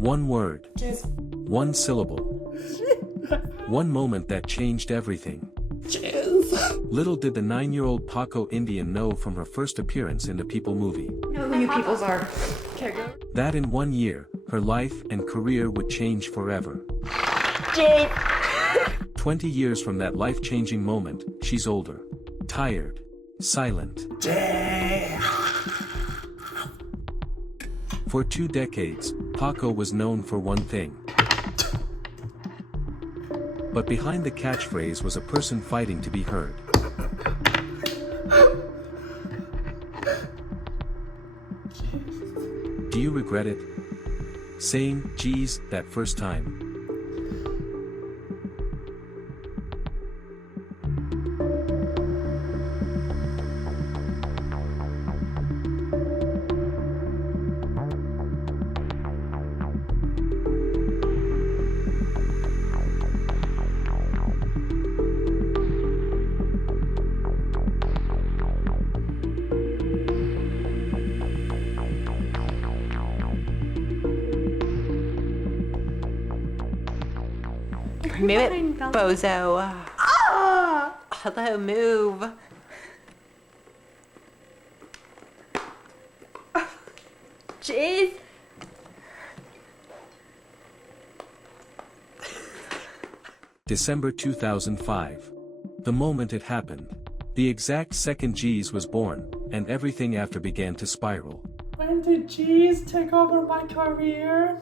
One word. Jizz. One syllable. One moment that changed everything. Jizz. Little did the 9-year-old Pocko Indian know from her first appearance in the People movie. Know who you peoples are. Okay, go. That in 1 year, her life and career would change forever. Jizz. 20 years from that life-changing moment, she's older, tired, silent. For 2 decades, Pocko was known for one thing. But behind the catchphrase was a person fighting to be heard. Do you regret it? Saying, geez, that first time. Move it, bozo. Ah! Hello, move. Jizz. December 2005. The moment it happened. The exact second Jeez was born, and everything after began to spiral. When did Jeez take over my career?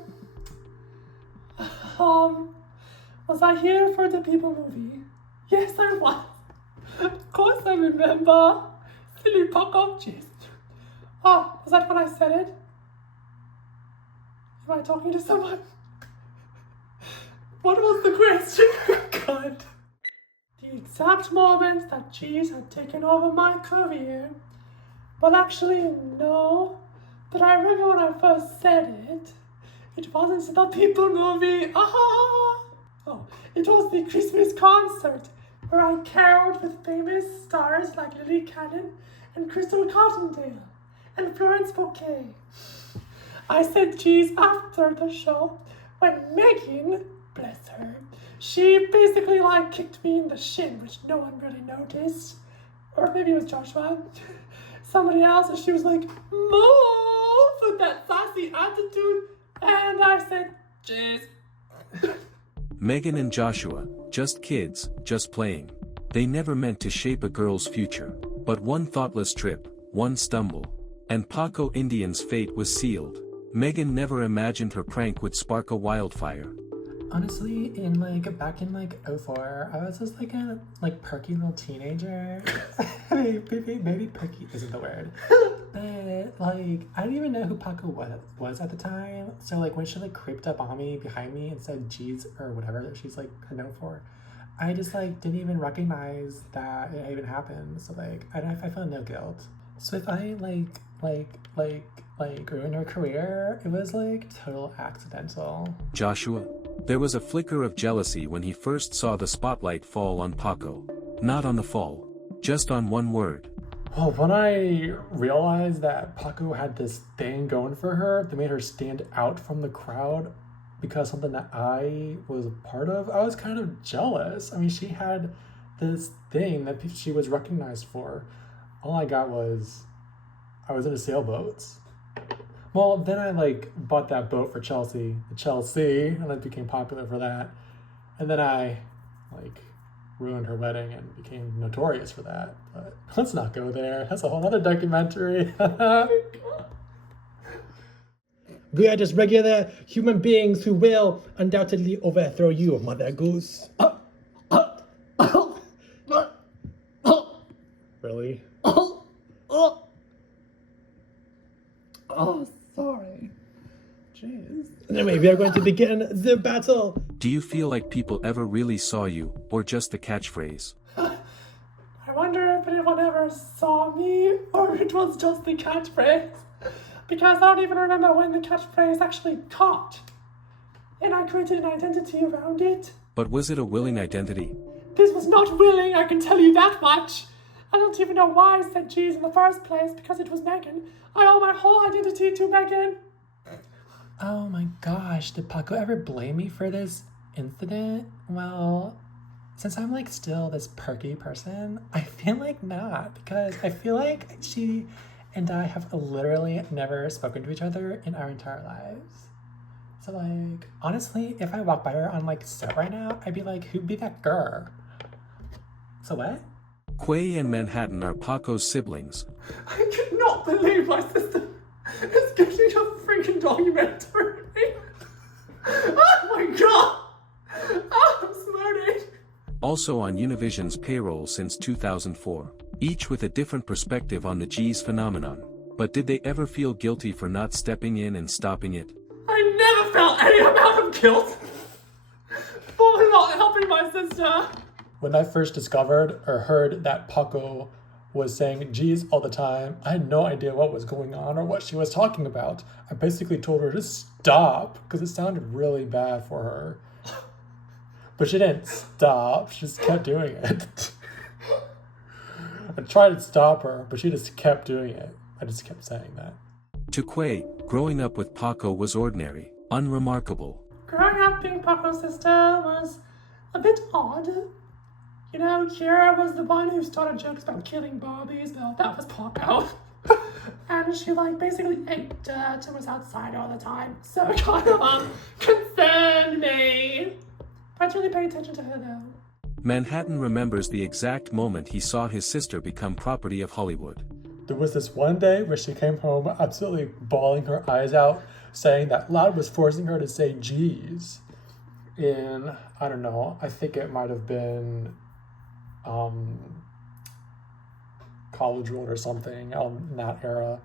Was I here for the People movie? Yes, I was. Of course I remember. Silly Pocko, Jeez. Oh, was that when I said it? Am I talking to someone? What was the question? God. The exact moment that Jeez had taken over my career. Well, actually, no. But I remember when I first said it. It wasn't the People movie. Ah! Oh, it was the Christmas concert where I caroled with famous stars like Lily Cannon and Crystal Cottondale and Florence Bouquet. I said Jeez after the show when Megan, bless her, she basically kicked me in the shin, which no one really noticed. Or maybe it was Joshua. Somebody else, and she was like, move with that sassy attitude. And I said, Jeez. Megan and Joshua, just kids, just playing. They never meant to shape a girl's future. But one thoughtless trip, one stumble, and Pocko Indian's fate was sealed. Megan never imagined her prank would spark a wildfire. Honestly, back in 04, I was just a perky little teenager. maybe perky isn't the word. But I didn't even know who Pocko was at the time. So when she creeped up on me behind me and said Jeez or whatever that she's known for, I just didn't even recognize that it even happened. So I felt no guilt. So if I ruined her career, it was total accidental. Joshua. There was a flicker of jealousy when he first saw the spotlight fall on Pocko. Not on the fall, just on one word. Well, when I realized that Pocko had this thing going for her that made her stand out from the crowd because something that I was a part of, I was kind of jealous. I mean, she had this thing that she was recognized for. All I got was I was into sailboats. Well, then I bought that boat for Chelsea, and I became popular for that. And then I ruined her wedding and became notorious for that. But let's not go there. That's a whole other documentary. We are just regular human beings who will undoubtedly overthrow you, Mother Goose. Really? Oh, sorry. Jeez. Anyway, we are going to begin the battle. Do you feel like people ever really saw you, or just the catchphrase? I wonder if anyone ever saw me, or it was just the catchphrase. Because I don't even remember when the catchphrase actually caught. And I created an identity around it. But was it a willing identity? This was not willing, I can tell you that much. I don't even know why I said Jeez in the first place, because it was Megan. I owe my whole identity to Megan. Oh my gosh, did Pocko ever blame me for this incident? Well, since I'm like still this perky person, I feel like not, because I feel like she and I have literally never spoken to each other in our entire lives. So like, honestly, if I walk by her on like set right now, I'd be like, who'd be that girl? So what? Quay and Manhattan are Pocko's siblings. I cannot believe my sister is getting a freaking documentary. Oh my god! Oh, I'm smarting. Also on Univision's payroll since 2004. Each with a different perspective on the G's phenomenon. But did they ever feel guilty for not stepping in and stopping it? I never felt any amount of guilt for not helping my sister. When I first discovered or heard that Pocko was saying geez all the time, I had no idea what was going on or what she was talking about. I basically told her to stop because it sounded really bad for her. But she didn't stop, she just kept doing it. I tried to stop her, but she just kept doing it. I just kept saying that. To Quay, growing up with Pocko was ordinary, unremarkable. Growing up being Pocko's sister was a bit odd. You know, Kira was the one who started jokes about killing Barbies, but that was Pocko. And she like basically ate dirt and was outside all the time. So it kind of concerned me. I had to really pay attention to her though. Manhattan remembers the exact moment he saw his sister become property of Hollywood. There was this one day where she came home absolutely bawling her eyes out, saying that Loud was forcing her to say geez. In, I don't know, I think it might have been College Road or something in that era.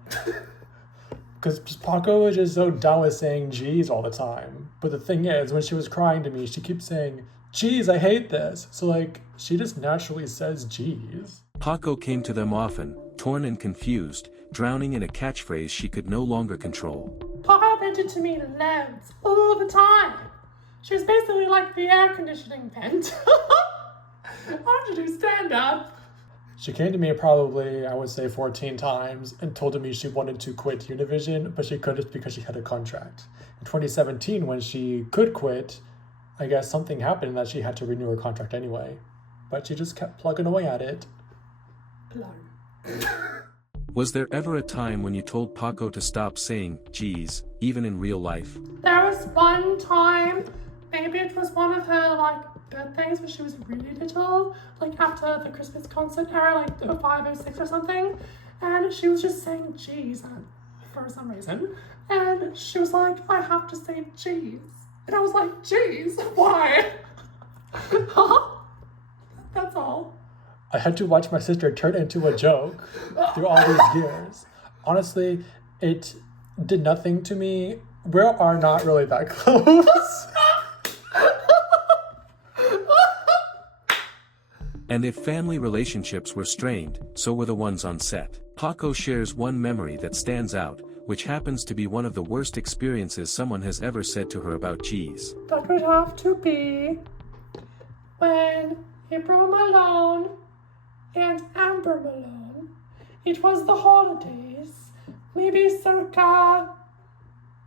Because Pocko was just so done with saying geez all the time. But the thing is, when she was crying to me, she keeps saying, geez, I hate this. So like, she just naturally says geez. Pocko came to them often, torn and confused, drowning in a catchphrase she could no longer control. Pocko vented to me loads, all the time. She was basically like the air conditioning vent. Why don't you do stand-up? She came to me probably, I would say 14 times and told me she wanted to quit Univision, but she couldn't because she had a contract. In 2017, when she could quit, I guess something happened that she had to renew her contract anyway. But she just kept plugging away at it. Was there ever a time when you told Pocko to stop saying geez, even in real life? There was one time, maybe it was one of her like birthdays when she was really little, like after the Christmas concert era, like 05, 06 or something, and she was just saying geez for some reason, and she was like, I have to say geez, and I was like, geez, why? That's all. I had to watch my sister turn into a joke through all these years. Honestly, it did nothing to me. We are not really that close. And if family relationships were strained, so were the ones on set. Pocko shares one memory that stands out, which happens to be one of the worst experiences someone has ever said to her about geez. That would have to be when April Malone and Amber Malone, it was the holidays, maybe circa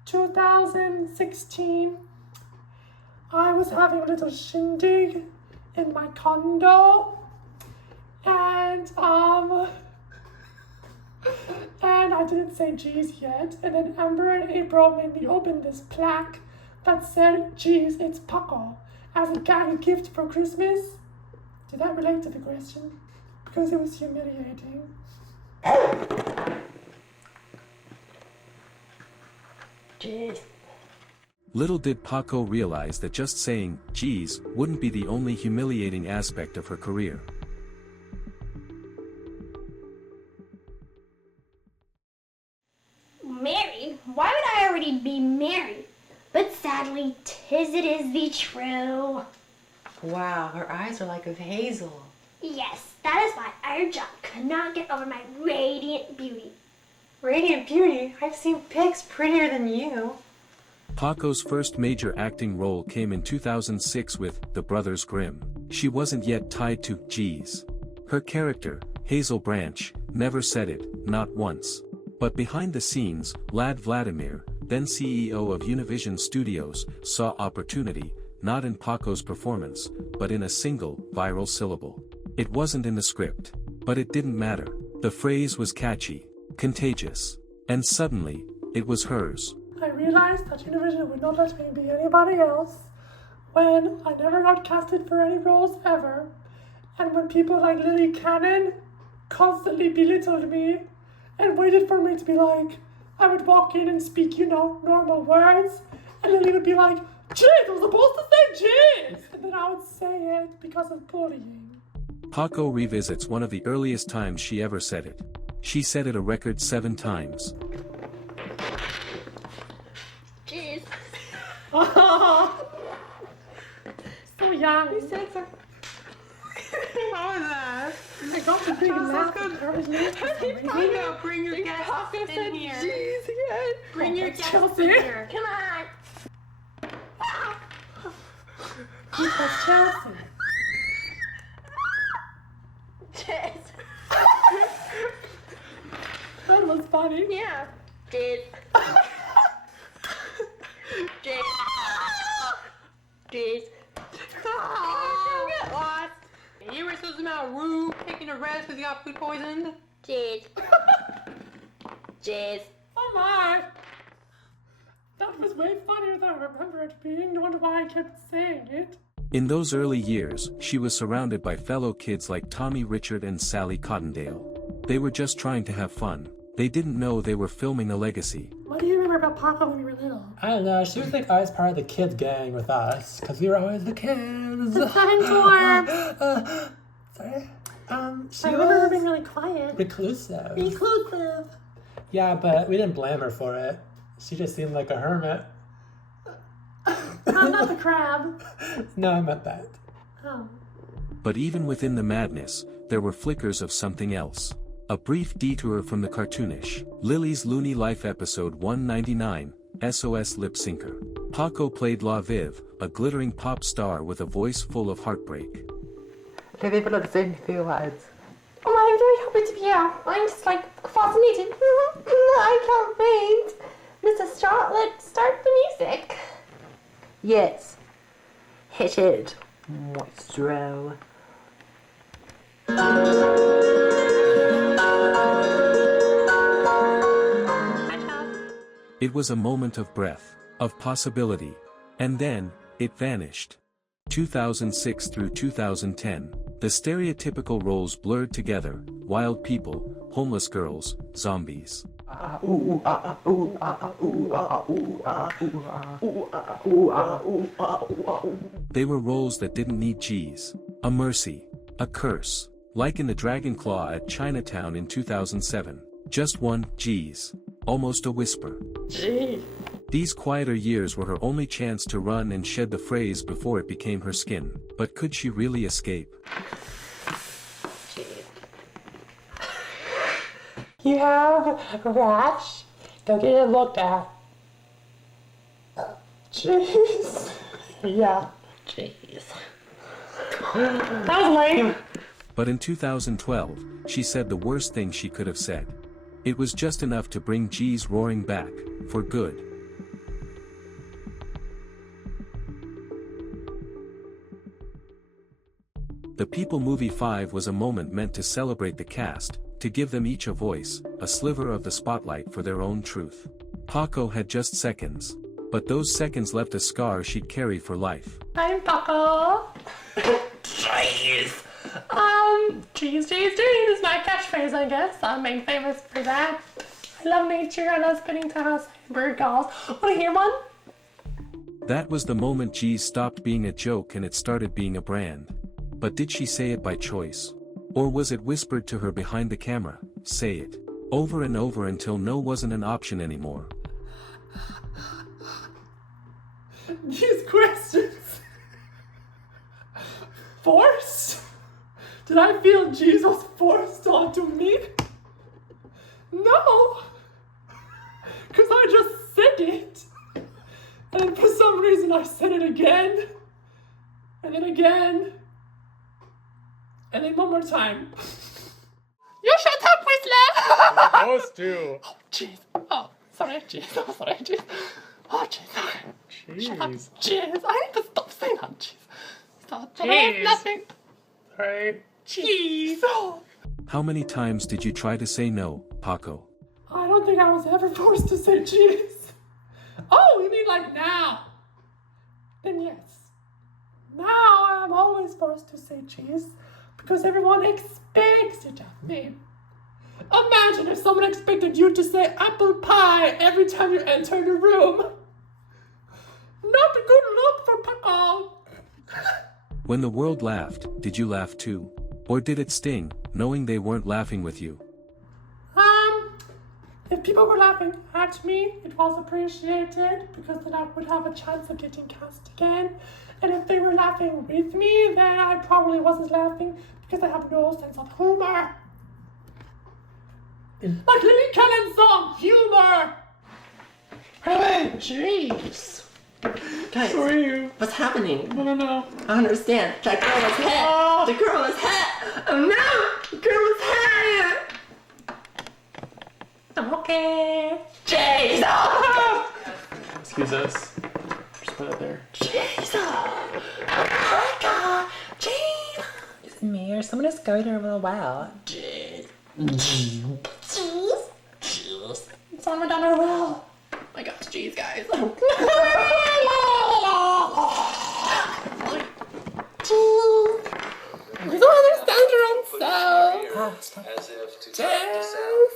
2016. I was having a little shindig in my condo, and I didn't say geez yet, and then Amber and April made me open this plaque that said, geez, it's Pocko, as a gag gift for Christmas. Did that relate to the question? Because it was humiliating. Jeez. Little did Pocko realize that just saying geez wouldn't be the only humiliating aspect of her career. Married? Why would I already be married? But sadly, it is the true. Wow, her eyes are like of hazel. Yes, that is why our job could not get over my radiant beauty. Radiant beauty? I've seen pics prettier than you. Pocko's first major acting role came in 2006 with The Brothers Grimm. She wasn't yet tied to geez. Her character, Hazel Branch, never said it, not once. But behind the scenes, lad Vladimir, then CEO of Univision Studios, saw opportunity, not in Pocko's performance, but in a single, viral syllable. It wasn't in the script. But it didn't matter. The phrase was catchy, contagious. And suddenly, it was hers. I realized that Univision would not let me be anybody else when I never got casted for any roles ever, and when people like Lily Cannon constantly belittled me and waited for me to be like, I would walk in and speak, normal words, and Lily would be like, "Jeez, I'm supposed to say jeez!" And then I would say it because of bullying. Pocko revisits one of the earliest times she ever said it. She said it a record 7 times. Jeez. So young. You said so. What was that? I got the big laugh. Pocko, bring your guests in here. Jeez again. Bring your guests Chelsea. in here. Come on. That's Chelsea. Jeez. That was funny. Yeah. Jeez. Jeez. Jeez. Oh, get lost. You were supposed to be out rude, taking a rest because you got food poisoned. Jeez. Jeez. Oh my! That was way funnier than I remember it being. No wonder why I kept saying it. In those early years, she was surrounded by fellow kids like Tommy Richard and Sally Cottondale. They were just trying to have fun. They didn't know they were filming a legacy. What do you remember about Pocko when you were little? I don't know, she was like always part of the kids gang with us, because we were always the kids. The seven dwarfs. Sorry? She I remember her was being really quiet. reclusive. Reclusive. Yeah, but we didn't blame her for it. She just seemed like a hermit. I'm not the crab. No, I meant that. Oh. But even within the madness, there were flickers of something else. A brief detour from the cartoonish. Lily's Loony Life episode 199, SOS Lip Syncer. Pocko played La Viv, a glittering pop star with a voice full of heartbreak. Lily will understand a few words. Oh, I'm very happy to be here. I'm just fascinated. I can't wait. Mrs. Let's start the music. Yes. Hit it, maestro. It was a moment of breath, of possibility. And then, it vanished. 2006 through 2010, the stereotypical roles blurred together: wild people, homeless girls, zombies. They were roles that didn't need G's. A mercy. A curse. Like in the Dragon Claw at Chinatown in 2007. Just one G's. Almost a whisper. Gee. These quieter years were her only chance to run and shed the phrase before it became her skin. But could she really escape? You have a rash? Go get it looked at. Jeez. Yeah. Jeez. That was lame. But in 2012, she said the worst thing she could have said. It was just enough to bring G's roaring back, for good. The People Movie 5 was a moment meant to celebrate the cast, to give them each a voice, a sliver of the spotlight for their own truth. Pocko had just seconds. But those seconds left a scar she'd carry for life. I'm Docko. Jeez. Cheese is my catchphrase, I guess. I'm made famous for that. I love nature, I love spending time outside bird calls. Want to hear one? That was the moment G's stopped being a joke and it started being a brand. But did she say it by choice? Or was it whispered to her behind the camera? Say it. Over and over until no wasn't an option anymore. These questions. Forced? Did I feel Jesus forced onto me? No. Because I just said it. And for some reason I said it again. And then again. And then one more time. You shut up, Whistler! Supposed to. jeez. Oh, sorry, jeez. Oh, sorry, jeez. Oh, jeez, sorry. Shut up, jeez. I need to stop saying that, jeez. Stop. Jeez. Nothing. Right. Jeez. Oh. How many times did you try to say no, Pocko? I don't think I was ever forced to say jeez. Oh, you mean like now? Then yes. Now I'm always forced to say jeez because everyone expects it of me. Imagine if someone expected you to say apple pie every time you enter the room. Not a good look for Pocko. When the world laughed, did you laugh too? Or did it sting, knowing they weren't laughing with you? If people were laughing at me, it was appreciated because then I would have a chance of getting cast again. And if they were laughing with me, then I probably wasn't laughing because I have no sense of humor. Like Lily Kellen's song, humor! Hey, jeez. Guys, Sorry. what's happening? I don't know. I don't understand. That girl was hit. The girl was hit. Oh no! The girl was hit. I'm okay. Jeez. Oh. Excuse us. Just put it there. Jeez. Oh my god. Jeez. Is it me or someone is going over a well? Jeez. Jeez. Jeez. Someone down our well. Oh my gosh, jeez, guys. You don't understand your own self. As if to tap the sound.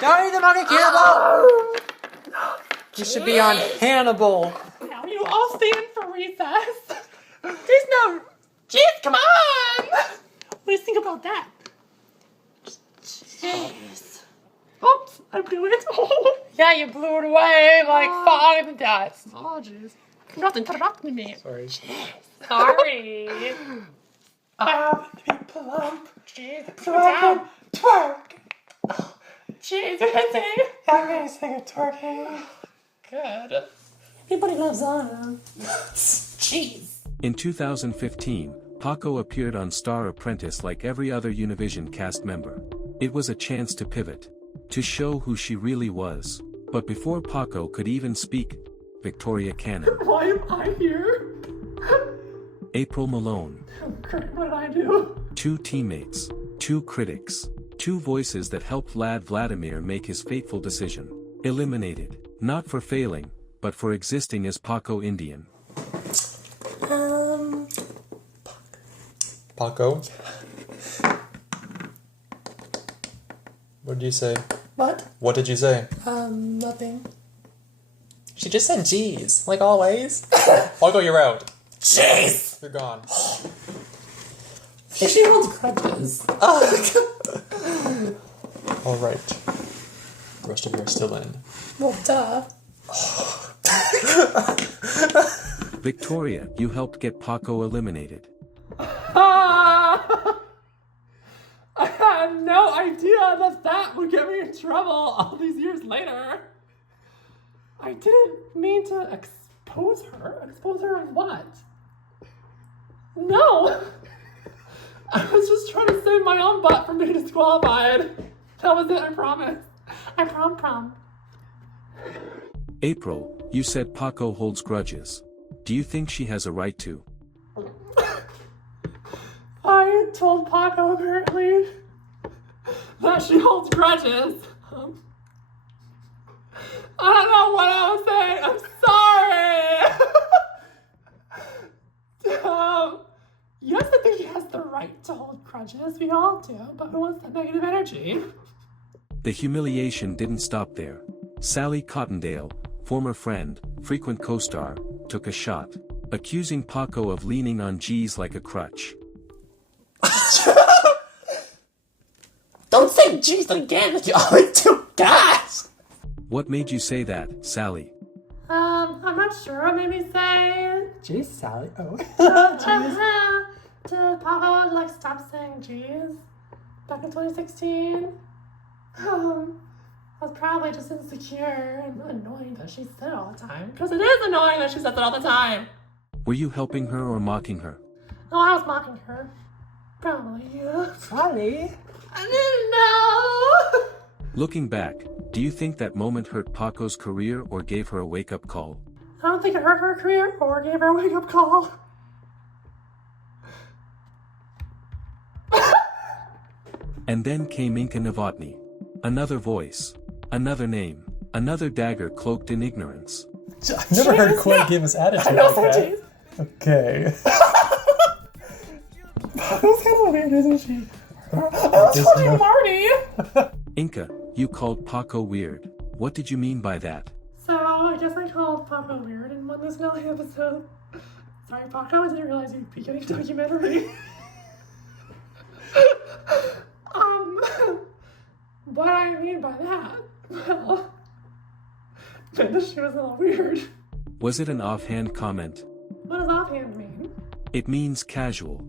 Don't eat the monkey cannibal! You should be on Hannibal. Now you all stay in for recess. There's no... Jeez, come on! What do you think about that? Jeez. Oops, I blew it. Yeah, you blew it away like fog in the dust. Oh, jeez. Not interrupting me. Sorry. Sorry. I happen to be plump. Jeez, So I can twerk. Jeez, you're hitting. I'm gonna sing a twerking. good. Everybody loves Anna. Jeez. In 2015, Pocko appeared on Star Apprentice like every other Univision cast member. It was a chance to pivot, to show who she really was. But before Pocko could even speak, Victoria Cannon, Why am I here? April Malone, What did I do? 2 teammates, 2 critics, 2 voices that helped lad Vladimir make his fateful decision. Eliminated, not for failing, but for existing as Pocko Indian. Pocko? What did you say? What? What did you say? Nothing. She just said jeez, like always. Pocko, you're out. Jeez! You're gone. She holds grudges. Alright. The rest of you are still in. Well, duh. Victoria, you helped get Pocko eliminated. I had no idea that would get me in trouble all these years later. I didn't mean to expose her. Expose her of what? No! I was just trying to save my own butt from being disqualified. That was it, I promise. I prom. April, you said Pocko holds grudges. Do you think she has a right to? I told Pocko apparently that she holds grudges. I don't know what I was saying. I'm sorry. Yes, I think she has the right to hold grudges. We all do, but who wants that negative energy? The humiliation didn't stop there. Sally Cottondale, former friend, frequent co-star, took a shot, accusing Pocko of leaning on G's like a crutch. Don't say jeez again. You always do, guys. What made you say that, Sally? I'm not sure. What made me say? Jeez, Sally. Oh. Did Pocko like stop saying jeez back in 2016? I was probably just insecure and annoying that she said it all the time. Because it is annoying that she says it all the time. Were you helping her or mocking her? Oh, I was mocking her. Probably, yeah. Sally. I didn't know. Looking back, do you think that moment hurt Pocko's career or gave her a wake-up call? I don't think it hurt her career or gave her a wake-up call. And then came Inka Novotny. Another voice. Another name. Another dagger cloaked in ignorance. I've never heard Coy give us attitude. I know, Okay. Jeez. Okay. That was kind of weird, isn't she? I told you, Marty! Inka, you called Pocko weird. What did you mean by that? So, I guess I called Pocko weird in one Listening episode. Sorry, Pocko, I didn't realize you'd be getting a documentary. What I mean by that? Well, maybe she was a little weird. Was it an offhand comment? What does offhand mean? It means casual.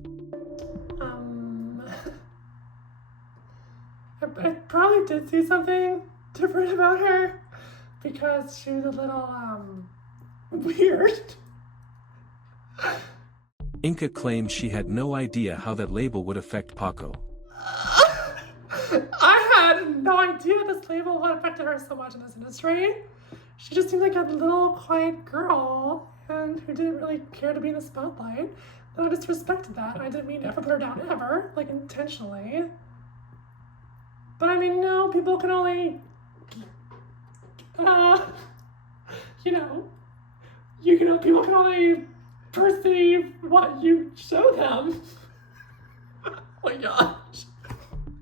I probably did see something different about her because she was a little, weird. Inka claimed she had no idea how that label would affect Pocko. I had no idea this label would affected her so much in this industry. She just seemed like a little quiet girl and who didn't really care to be in the spotlight. And I just respected that. I didn't mean to ever put her down ever, like intentionally. But I mean, no, people can only, people can only perceive what you show them. Oh my gosh.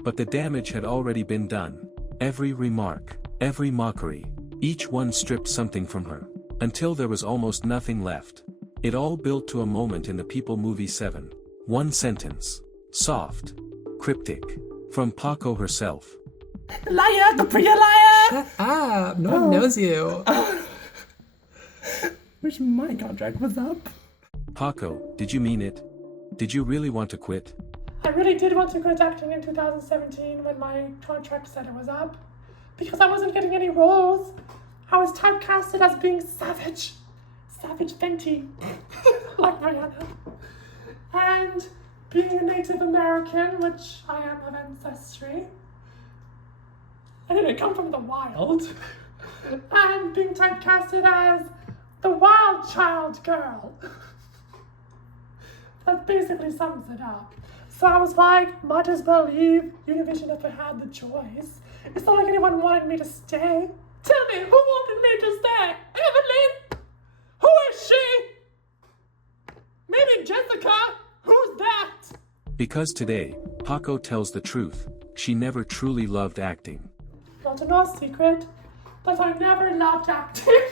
But the damage had already been done. Every remark, every mockery, each one stripped something from her, until there was almost nothing left. It all built to a moment in the People movie 7. One sentence. Soft. Cryptic. From Pocko herself. Liar! Don't be a liar! Shut up. No one knows you. Wish my contract was up. Pocko, did you mean it? Did you really want to quit? I really did want to quit acting in 2017 when my contract said it was up. Because I wasn't getting any roles. I was typecasted as being savage. Savage Fenty. Like Rihanna. And being a Native American, which I am of ancestry. I didn't come from the wild. And being typecasted as the wild child girl. That basically sums it up. So I was like, might as well leave Univision if I had the choice. It's not like anyone wanted me to stay. Tell me, who wanted me to stay? Evelyn? Who is she? Maybe Jessica? Who's that? Because today, Pocko tells the truth. She never truly loved acting. Want to know a secret? That I never loved acting.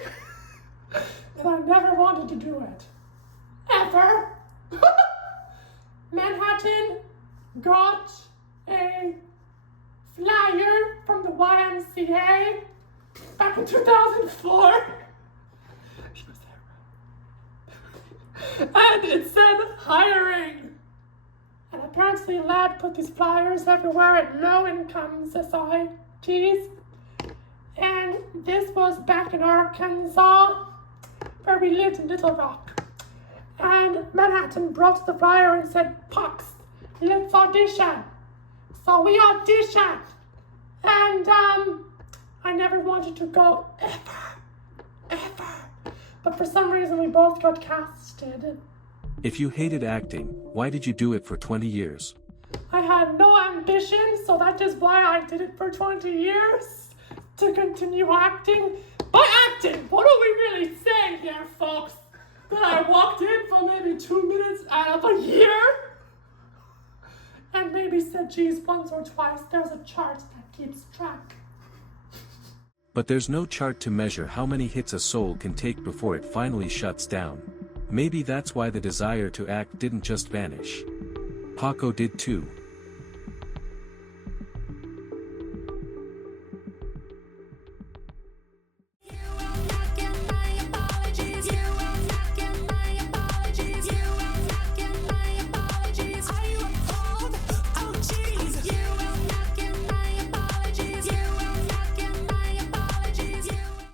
And I never wanted to do it. Ever. Manhattan got a flyer from the YMCA back in 2004. She was there. And it said hiring. And apparently a lad put these flyers everywhere at low-income societies. And this was back in Arkansas, where we lived in Little Rock. And Manhattan brought the flyer and said, Pox, let's audition. So we auditioned. And I never wanted to go ever. But for some reason we both got casted. If you hated acting, why did you do it for 20 years? I had no ambition, so that is why I did it for 20 years. To continue acting. By acting, what are we really saying here, folks? That I walked in for maybe 2 minutes out of a year? And maybe said geez once or twice. There's a chart that keeps track. But there's no chart to measure how many hits a soul can take before it finally shuts down. Maybe that's why the desire to act didn't just vanish. Pocko did too.